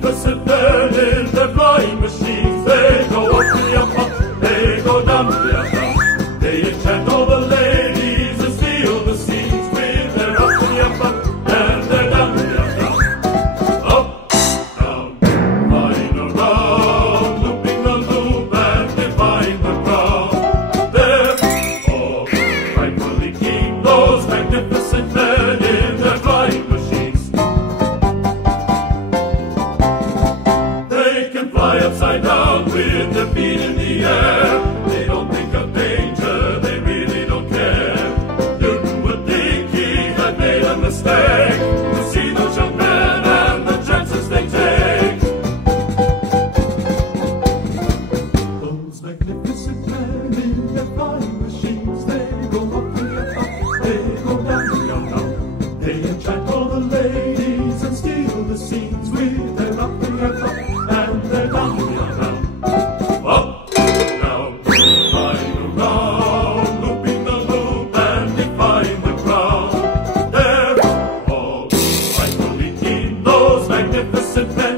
magnificent men in their flying machines. They go up the up, they go down the down. They enchant all the ladies and steal the scenes with their up the up and their down the down. Up, down, flying around, looping the loop and defying the crowd. They're all rightfully keen, those magnificent men in their flying machines. They can fly upside down with their feet in the air. They don't think of danger, they really don't care. Newton would think he had made a mistake to see those young men and the chances they take. Those magnificent men in their flying machines, they go up the up, they go down the down. They enchant all the ladies and steal the scenes with their up the up and their down the down. Up, down, flying around, looping the loop and defying the crowd. They're all rightfully keen, those magnificent men.